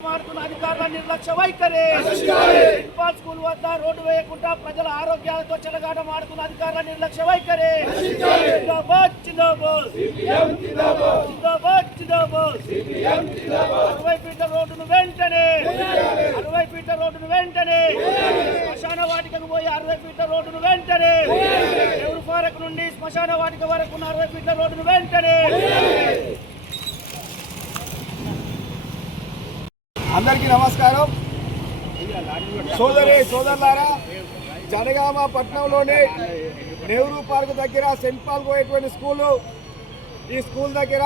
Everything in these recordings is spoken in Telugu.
అధికారుల నిర్లక్ష్య వైఖరి స్కూల్ వద్ద రోడ్డు వేయకుండా ప్రజల ఆరోగ్యాలతో చెలగాటమాడుతున్న అధికారుల నిర్లక్ష్య వైఖరి అరవై ఫీట్ల రోడ్డును వెంటనే శ్మశాన వాటికకు పోయి 60 ఫీట్ల రోడ్డును వెంటనే ఎవరు ఫారక్ నుండి శ్మశాన వాటిక వరకు 60 ఫీట్ల రోడ్డును వెంటనే. అందరికీ నమస్కారం. సోదరులారా, జనగామ పట్టణంలోని నెహ్రూ పార్క్ దగ్గర సెంట్ పాల్ పోయేటువంటి స్కూలు, ఈ స్కూల్ దగ్గర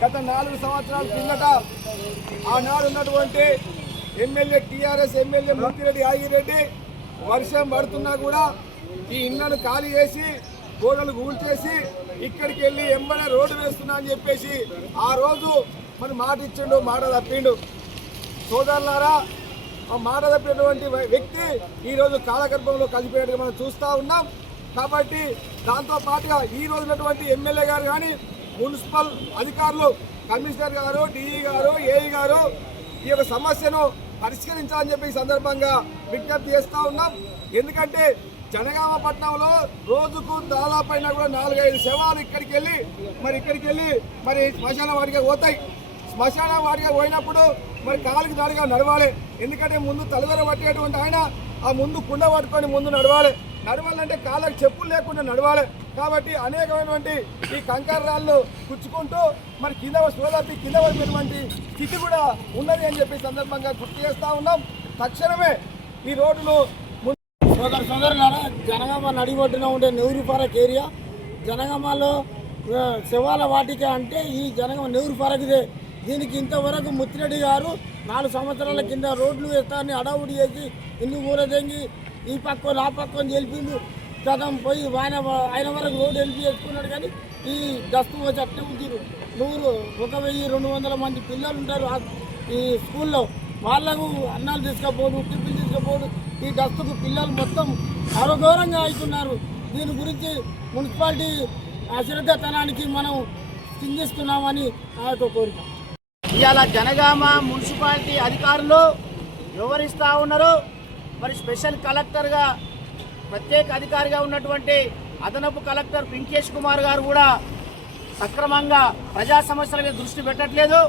గత 4 సంవత్సరాల కిందట ఆనాడు ఉన్నటువంటి MLA TRS MLA Muthireddy Agireddy వర్షం పడుతున్నా కూడా ఈ ఇళ్లను ఖాళీ చేసి గోడలు కూల్చేసి ఇక్కడికి వెళ్ళి ఎంబడే రోడ్డు వేస్తున్నా అని చెప్పేసి ఆ రోజు మరి మాట ఇచ్చిండు, మాట తప్పిండు. సోదరులారా, ఆ మాట తప్పినటువంటి వ్యక్తి ఈరోజు కాలగర్భంలో కలిపేట్టుగా మనం చూస్తూ ఉన్నాం. కాబట్టి దాంతో పాటుగా ఈ రోజు ఉన్నటువంటి ఎమ్మెల్యే గారు కానీ, మున్సిపల్ అధికారులు, కమిషనర్ గారు, డిఈ గారు, ఏఈ గారు ఈ యొక్క సమస్యను పరిష్కరించాలని చెప్పి ఈ సందర్భంగా విజ్ఞప్తి చేస్తూ ఉన్నాం. ఎందుకంటే జనగామ పట్టణంలో రోజుకు దాదాపైన కూడా 4-5 శవాలు ఇక్కడికి వెళ్ళి మరి శ్మశాన వాటికి పోతాయి. శ్మశాన వాటికి పోయినప్పుడు మరి కాలికి దాడిగా నడవాలి. ఎందుకంటే ముందు తలవెర పట్టేటువంటి ఆయన ఆ ముందు కుండ పట్టుకొని ముందు నడవాలంటే కాళ్ళకి చెప్పులు లేకుండా నడవాలి. కాబట్టి అనేకమైనటువంటి ఈ కంకర రాళ్ళు పుచ్చుకుంటూ మరి కింద పడిపోయినటువంటి స్థితి కూడా ఉన్నది అని చెప్పి సందర్భంగా గుర్తు చేస్తూ ఉన్నాం. తక్షణమే ఈ రోడ్డును సోదరులారా, జనగామ నడిబొడ్డున ఉండే నెహ్రూ పార్క్ ఏరియా, జనగామలో శవాల వాటిక అంటే ఈ జనగామ నెహ్రూ పార్క్ ఇదే. దీనికి ఇంతవరకు ముత్తిరెడ్డి గారు 4 సంవత్సరాల కింద రోడ్లు వేస్తారని అడావుడి చేసి ఇల్లు ఊరదెంగి ఈ పక్క ఆ పక్కని గెలిపిండు. గతం పోయి ఆయన వరకు రోడ్డు హెల్ప్ చేసుకున్నాడు. కానీ ఈ దస్తు వచ్చి అట్టే ఉంచారు. 1,200 మంది పిల్లలు ఉంటారు ఈ స్కూల్లో. వాళ్ళకు అన్నాలు తీసుకపోడు, టిఫిన్ తీసుకపోడు. ఈ దస్తుకు పిల్లలు మొత్తం ఆరోగ్యంగా అవుతున్నారు. దీని గురించి మున్సిపాలిటీ అశ్రద్ధతనానికి మనం చిందిస్తున్నామని నా యొక్క కోరిక. ఇవాళ జనగామ మున్సిపాలిటీ అధికారులు వ్యవహరిస్తూ ఉన్నారు. మరి స్పెషల్ కలెక్టర్గా ప్రత్యేక అధికారిగా ఉన్నటువంటి అదనపు కలెక్టర్ పింకేష్ కుమార్ గారు కూడా సక్రమంగా ప్రజా సమస్యల మీద దృష్టి పెట్టట్లేదు.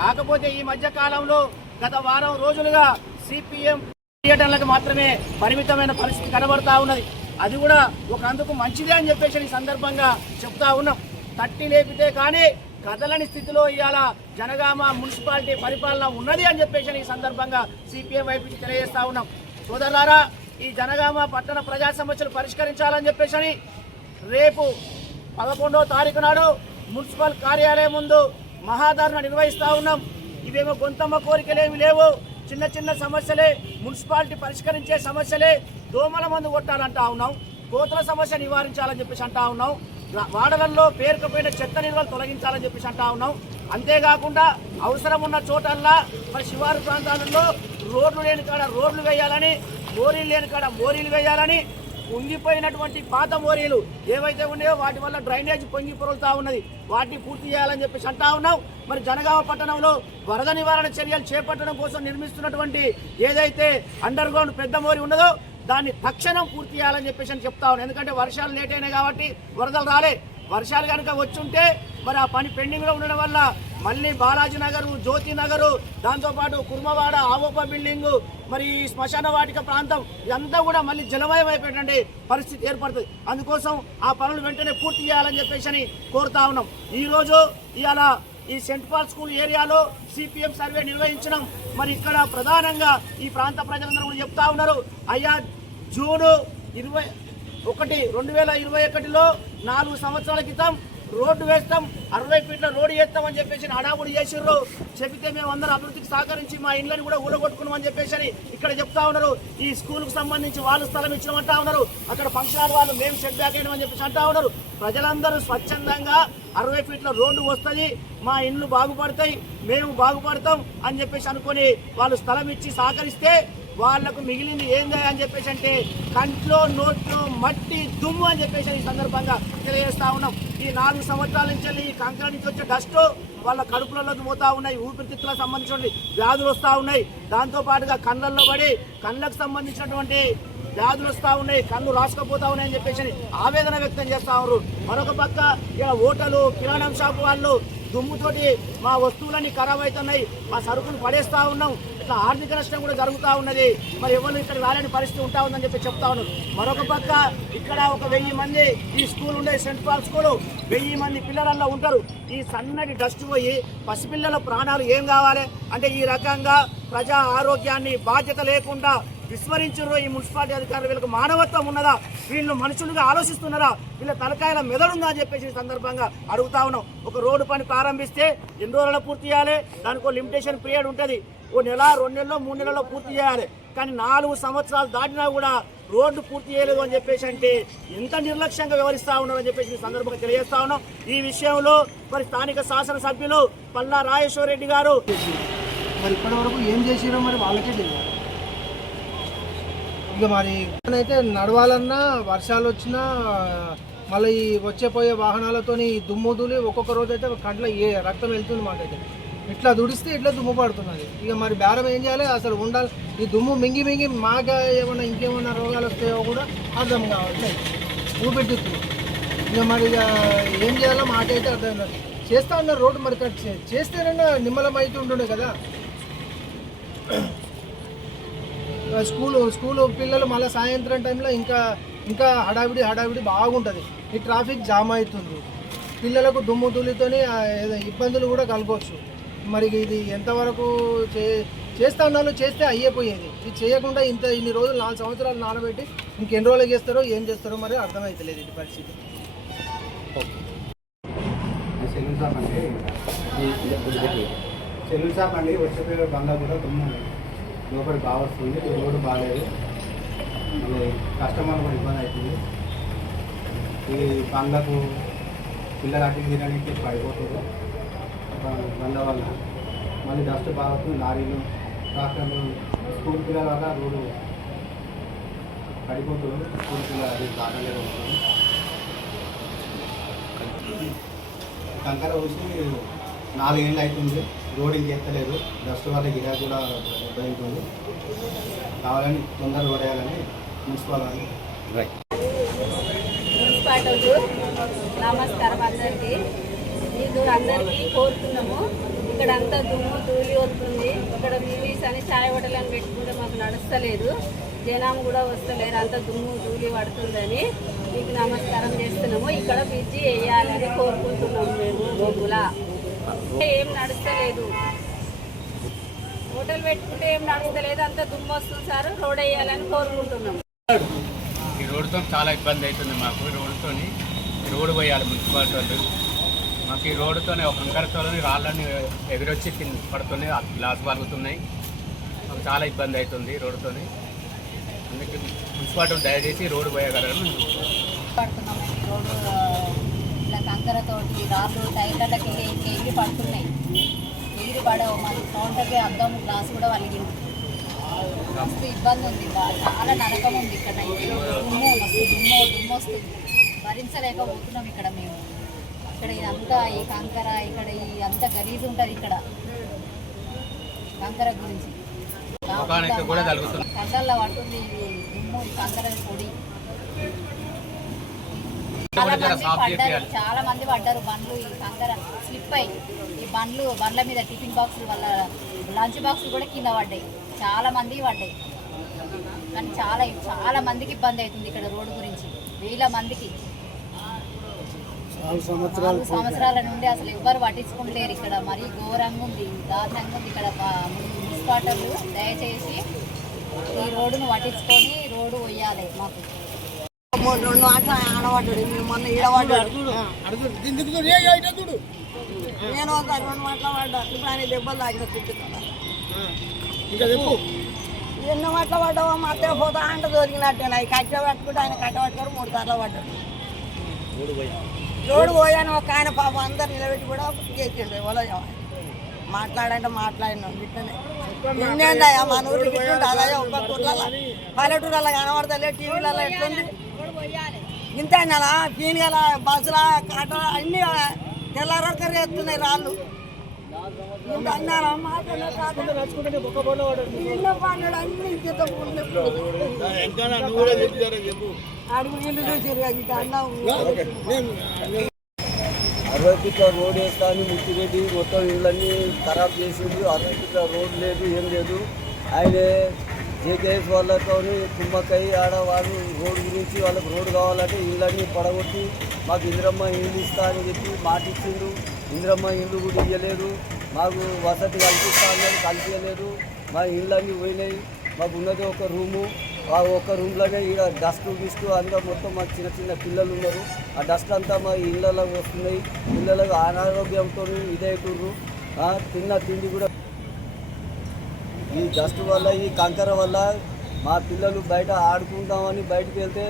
కాకపోతే ఈ మధ్య కాలంలో గత వారం రోజులుగా సిపిఎం పర్యటనలకు మాత్రమే పరిమితమైన పరిస్థితి కనబడతా ఉన్నది. అది కూడా ఒక అందుకు మంచిదే అని చెప్పేసి ఈ సందర్భంగా చెప్తా ఉన్నాం. తట్టి లేపితే కానీ కదలని స్థితిలో ఇవాళ జనగామ మున్సిపాలిటీ పరిపాలన ఉన్నది అని చెప్పేసి ఈ సందర్భంగా సిపిఎం వైపు తెలియజేస్తా ఉన్నాం. సోదరులారా, ఈ జనగామ పట్టణ ప్రజా సమస్యలు పరిష్కరించాలని చెప్పేసి రేపు 11వ తారీఖు నాడు మున్సిపల్ కార్యాలయం ముందు మహాధరణ నిర్వహిస్తూ ఉన్నాం. ఇవేమో గొంతమ్మ కోరికలేమి లేవు, చిన్న చిన్న సమస్యలే, మున్సిపాలిటీ పరిష్కరించే సమస్యలే. దోమల మందు కొట్టాలంటా ఉన్నాం, కోతుల సమస్య నివారించాలని చెప్పేసి అంటా ఉన్నాం, వాడలలో పేరుకపోయిన చెత్త నిల్వలు తొలగించాలని చెప్పేసి అంటా ఉన్నాం. అంతేకాకుండా అవసరం ఉన్న చోటల్లా మరి శివారు ప్రాంతాలలో రోడ్లు లేని కాడ రోడ్లు వేయాలని, మోరీలు లేని కాడ మోరీలు వేయాలని, పొంగిపోయినటువంటి పాత మోరీలు ఏవైతే ఉన్నాయో వాటి వల్ల డ్రైనేజ్ పొంగి పొరులుతా ఉన్నది, వాటిని పూర్తి చేయాలని చెప్పేసి అంటా ఉన్నాం. మరి జనగామ పట్టణంలో వరద నివారణ చర్యలు చేపట్టడం కోసం నిర్మిస్తున్నటువంటి ఏదైతే అండర్ గ్రౌండ్ పెద్ద మోరీ ఉన్నదో దాన్ని తక్షణం పూర్తి చేయాలని చెప్పేసి చెప్తా ఉన్నాం. ఎందుకంటే వర్షాలు లేట్ అయినాయి కాబట్టి వరదలు రాలే. వర్షాలు కనుక వచ్చుంటే మరి ఆ పని పెండింగ్లో ఉండడం వల్ల మళ్ళీ బాలాజీ నగరు, జ్యోతి నగరు, దాంతోపాటు కుర్మవాడ, ఆవోప బిల్డింగు, మరి శ్మశాన వాటిక ప్రాంతం ఇదంతా కూడా మళ్ళీ జలమయం అయిపోయేటువంటి పరిస్థితి ఏర్పడుతుంది. అందుకోసం ఆ పనులు వెంటనే పూర్తి చేయాలని చెప్పేసి కోరుతా ఉన్నాం. ఈరోజు ఇవాళ ఈ సెంట్ పాల్ స్కూల్ ఏరియాలో సిపిఎం సర్వే నిర్వహించడం. మరి ఇక్కడ ప్రధానంగా ఈ ప్రాంత ప్రజలందరూ కూడా చెప్తా ఉన్నారు, అయ్యా జూన్ 21, 2021లో 4 సంవత్సరాల క్రితం రోడ్డు వేస్తాం, 60 ఫీట్ల రోడ్డు వేస్తామని చెప్పేసి హడావుడి చేసిర్రు. చెబితే మేము అందరూ అభివృద్ధికి సహకరించి మా ఇండ్లను కూడా ఊడగొట్టుకున్నామని చెప్పేసి ఇక్కడ చెప్తా ఉన్నారు. ఈ స్కూల్కు సంబంధించి వాళ్ళు స్థలం ఇచ్చినామంటా ఉన్నారు, అక్కడ ఫంక్షన్ హాల్ వాళ్ళు మేము సెట్ బ్యాక్ అయ్యామని చెప్పేసి అంటా ఉన్నారు. ప్రజలందరూ స్వచ్ఛందంగా 60 ఫీట్ల రోడ్డు వస్తుంది, మా ఇండ్లు బాగుపడతాయి, మేము బాగుపడతాం అని చెప్పేసి అనుకుని వాళ్ళు స్థలం ఇచ్చి సహకరిస్తే వాళ్లకు మిగిలింది ఏంది అని చెప్పేసి అంటే కంట్లో నోట్లో మట్టి దుమ్ము అని చెప్పేసి ఈ సందర్భంగా తెలియజేస్తా ఉన్నాం. ఈ 4 సంవత్సరాల నుంచి ఈ కంకర నుంచి వచ్చే డస్ట్ వాళ్ళ కడుపులలోకి పోతా ఉన్నాయి, ఊపిరితిత్తులకు సంబంధించిన వ్యాధులు వస్తూ ఉన్నాయి. దాంతో పాటుగా కళ్ళల్లో పడి కళ్ళకు సంబంధించినటువంటి వ్యాధులు వస్తూ ఉన్నాయి, కళ్ళు రాసుకపోతా ఉన్నాయని చెప్పేసి ఆవేదన వ్యక్తం చేస్తా ఉన్నారు. మరొక పక్క ఇలా హోటలు కిరాణం షాపు వాళ్ళు దుమ్ముతోటి మా వస్తువులన్నీ ఖరాబ్ అవుతున్నాయి, మా సరుకులు పడేస్తా ఉన్నాం, ఇట్లా ఆర్థిక నష్టం కూడా జరుగుతూ ఉన్నది. మరి ఎవరు ఇక్కడ రాలేని పరిస్థితి ఉంటా ఉందని చెప్పి చెప్తా ఉన్నారు. మరొక పక్క ఇక్కడ ఒక 1000 మంది ఈ స్కూల్ ఉండే సెంట్ పాల్ స్కూల్ 1000 మంది పిల్లలల్లో ఉంటారు. ఈ సన్నటి డస్ట్ పోయి పసిపిల్లల ప్రాణాలు ఏం కావాలి అంటే ఈ రకంగా ప్రజా ఆరోగ్యాన్ని బాధ్యత లేకుండా విస్మరించారు ఈ మున్సిపాలిటీ అధికారులు. వీళ్ళకి మానవత్వం ఉన్నదా, వీళ్ళు మనుషులుగా ఆలోచిస్తున్నారా, వీళ్ళ తలకాయల మెదడుందా అని చెప్పేసి ఈ సందర్భంగా అడుగుతా ఉన్నాం. ఒక రోడ్డు పని ప్రారంభిస్తే ఎన్ని రోజుల్లో పూర్తి చేయాలి, దానికి ఒక లిమిటేషన్ పీరియడ్ ఉంటుంది, ఓ నెల 2 నెలల్లో 3 నెలల్లో పూర్తి చేయాలి. కానీ 4 సంవత్సరాలు దాటినా కూడా రోడ్డు పూర్తి చేయలేదు అని చెప్పేసి అంటే ఎంత నిర్లక్ష్యంగా వ్యవహరిస్తూ ఉన్నారని చెప్పేసి ఈ సందర్భంగా తెలియజేస్తా ఉన్నాం. ఈ విషయంలో మరి స్థానిక శాసనసభ్యులు పల్లా రాజేశ్వర రెడ్డి గారు మరి ఇప్పటి వరకు ఏం చేసిరో మరి వాళ్ళకే తెలియదు. ఇక మరి అయితే నడవాలన్నా వర్షాలు వచ్చినా మళ్ళీ ఈ వచ్చే పోయే వాహనాలతోని దుమ్ము దులి ఒక్కొక్క రోజు అయితే కంట్లో రక్తం వెళ్తుంది మాకైతే. ఇట్లా దుడిస్తే ఇట్లా దుమ్ము పడుతున్నది. ఇక మరి బేరం ఏం చేయాలి, అసలు ఉండాలి. ఈ దుమ్ము మింగి మాకు ఏమన్నా ఇంకేమన్నా రోగాలు వస్తాయో కూడా అర్థం కావట్లేదు, ఊపిరితిత్తులు. ఇక మరి ఇక ఏం చేయాలో మాకైతే అర్థం కాదు. చేస్తా ఉన్నారు రోడ్డు మరి కట్ చేస్తేనన్నా నిమ్మలం అవుతుంటుండే కదా. స్కూలు పిల్లలు మళ్ళీ సాయంత్రం టైంలో ఇంకా హడావిడి బాగుంటుంది. ఈ ట్రాఫిక్ జామ్ అవుతుంది, పిల్లలకు దుమ్ము ధూళితోని ఇబ్బందులు కూడా కలగవచ్చు. మరి ఇది ఎంతవరకు చేస్తా ఉన్నాను, చేస్తే అయ్యేపోయేది. ఇది చేయకుండా ఇన్ని రోజులు 4 సంవత్సరాలు నానబెట్టి ఇంకెన్ని రోజులు చేస్తారో ఏం చేస్తారో మరి అర్థమవుతలేదు ఇది పరిస్థితి. సెలూన్ షాప్ అండి, వచ్చే బండ్ల కూడా దుమ్ము లోపలి బాగా వస్తుంది, రోడ్డు బాగాలేదు, మళ్ళీ కస్టమర్లు కూడా ఇబ్బంది అవుతుంది. ఈ బండ్లకు పిల్లలు అటు తినడానికి పడిపోతుంది బండ్ల వల్ల. మళ్ళీ డస్ట్ బాగా అవుతుంది, లారీలు ట్రాక్టర్లు, స్కూల్ పిల్లల వల్ల రోడ్డు పడిపోతుంది, స్కూల్ పిల్లలు అది దాటలేదు ఉంటుంది. కంకర వచ్చి 4 ఏళ్ళు అవుతుంది, రోడ్ ఇంకెత్తలేదు, డస్ట్ వల్ల గిరాకీ కూడా దెబ్బతింటుంది. కావాలని తొందరగా రోడ్ వేయాలని మున్సిపాలిటీ. మున్సిపాలిటీ నమస్కారం అందరికీ. ఇది అందరికీ కోరుతున్నాము. ఇక్కడ అంతా దుమ్ము ధూళి వస్తుంది. ఇక్కడ మినీస్ అని చాయ్ హోటల్ అని పెట్టుకుంటే మాకు నడుస్తలేదు, జనం కూడా వస్తలేరు, అంత దుమ్ము ధూళి పడుతుందని మీకు నమస్కారం చేస్తున్నాము. ఇక్కడ బ్రిడ్జి వేయాలని కోరుకుంటున్నాము. మేము గోగుల ఏం నడుస్తలేదు, హోటల్ పెట్టుకుంటే ఏం నడుస్తలేదు, అంత దుమ్ము వస్తుంది సార్, రోడ్ వేయాలని కోరుకుంటున్నాము. ఈ రోడ్డుతో చాలా ఇబ్బంది అవుతుంది మాకు. రోడ్డు పోయాలి మున్సిపాలిటీ వాళ్ళు. మాకు ఈ రోడ్డుతోనే ఒక కంకరతో రాళ్ళని ఎగిరొచ్చి పడుతున్నాయి, గ్లాస్ పలుకుతున్నాయి. మాకు చాలా ఇబ్బంది అవుతుంది రోడ్డుతో. అందుకే మున్సిపాలిటీ దయచేసి రోడ్డు పోయగలరని పడుతున్నాము. రోడ్డు ఇలా కంకరతోటి రాళ్ళు టైర్లకి ఎగిరి పడుతున్నాయి, ఎగిరి పడవు. మన కౌంటర్కి అద్దం గ్లాస్ కూడా వలిగింది. మస్తు ఇబ్బంది ఉంది, చాలా నరకం ఉంది ఇక్కడ. దుమ్ము వస్తుంది, భరించలేకపోతున్నాం ఇక్కడ మేము. ఇక్కడ ఇదంతా ఈ కంకర, ఇక్కడ ఈ అంతా గలీజ్ ఉంటుంది ఇక్కడ కంకర గురించి. కంకరలో పడుతుంది ఇది దుమ్ము, ఈ కంకర పొడి. చాలా మంది పడ్డారు, బండ్లు ఈ కంకర స్లిప్ అయ్యి ఈ బండ్ల మీద టిఫిన్ బాక్సులు, వాళ్ళ లంచ్ బాక్సులు కూడా కింద పడ్డాయి, చాలా మందికి పడ్డాయి. కానీ చాలా మందికి ఇబ్బంది అవుతుంది ఇక్కడ రోడ్డు గురించి. 1000 మందికి 4 సంవత్సరాల నుండి అసలు ఎవ్వరు పట్టించుకుంటలేరు ఇక్కడ. మరీ ఘోరంగా ఉంది, దారుణంగా ఉంది ఇక్కడ. మున్సిపాలిటీలు దయచేసి ఈ రోడ్డును పట్టించుకొని రోడ్డు పోయాలి మాకు. 2 మాటలు ఆడబడ్డాడు, మొన్న ఈడబడ్డాడు, నేను ఒక 2 మాటలు పడ్డా. ఇప్పుడు ఆయన దెబ్బలు తాగిన తిట్టుకున్నా. ఎన్నో మాటలు పడ్డావో మా అత్తయ్య పోతా అంటే దొరికినట్టే. ఆయన కట్ట పట్టుకుంటే ఆయన కట్ట పట్టుకొని 3 సార్లు పడ్డాడు. రోడ్డు పోయాను, ఒక ఆయన పాపం అందరు నిలబెట్టి కూడా చేసిండు. ఎవరో మాట్లాడంటే మాట్లాడినాం ఇట్లనే. ఎన్నేందయ్యా మన ఊరికి ఇట్లుంటుందా ఒక్క ఊర్లలో పల్లెటూరులో కనబడతలే టీవీలలో ఎట్లుంది ఇంత నెల పీన్ గల బస్సుల కాట అన్ని తెల్లారొక్కరు ఎత్తున్నాయి రాళ్ళు ఇంత అన్నారా అడుగు ఇల్లు చూసారు ఇంకా అన్నావు 60 ఫీట్ల రోడ్ వేస్తా అని ముత్తిరెడ్డి మొత్తం ఇళ్ళన్నీ ఖరాబ్ చేసిండు. 60 ఫీట్ల రోడ్ లేదు, ఏం లేదు. ఆయన జేకేఎస్ వాళ్ళతో కుమ్మక్కై ఆడవాళ్ళు రోడ్డు గురించి వాళ్ళకి రోడ్డు కావాలంటే ఇళ్ళన్నీ పడగొట్టి మాకు ఇందిరమ్మ ఇల్లు ఇస్తా అని చెప్పి మాట ఇచ్చిండు. ఇందిరమ్మ ఇల్లు కూడా ఇవ్వలేదు. మాకు వసతి కల్పిస్తా అన్నది కల్పించలేదు. మా ఇళ్ళన్నీ పోయినాయి. మాకు ఉన్నది ఒక రూము. ఆ ఒక్క రూమ్లోనే ఇక్కడ డస్ట్ గిస్ట్ అంతా మొత్తం మాకు చిన్న చిన్న పిల్లలు ఉన్నారు. ఆ డస్ట్ అంతా మా ఇళ్ళలో వస్తున్నాయి. పిల్లలకు అనారోగ్యంతో ఇదవుతుర్రు. తిన్న తిండి కూడా ఈ డస్ట్ వల్ల, ఈ కంకర వల్ల మా పిల్లలు బయట ఆడుకుంటామని బయటకు వెళ్తే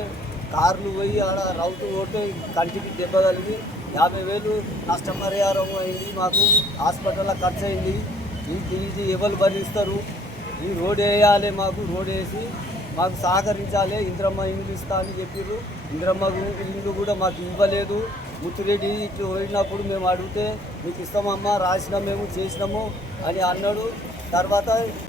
కార్లు పోయి ఆడ రౌతు కొట్టి కంటికి దెబ్బ కలిగి 50,000 నష్టపరిహారం అయింది. మాకు హాస్పిటల్లో ఖర్చు అయింది. ఇది ఎవరు భరిస్తారు? ఈ రోడ్ వేయాలి, మాకు రోడ్ వేసి మాకు సహకరించాలి. ఇందిరమ్మ ఇల్లు ఇస్తా అని చెప్పారు. ఇందిరమ్మ ఇల్లు కూడా మాకు ఇవ్వలేదు. ముత్తిరెడ్డి ఇట్లా పోయినప్పుడు మేము అడిగితే మీకు ఇస్తామమ్మా, రాసినా మేము చేసినాము అని అన్నాడు. తర్వాత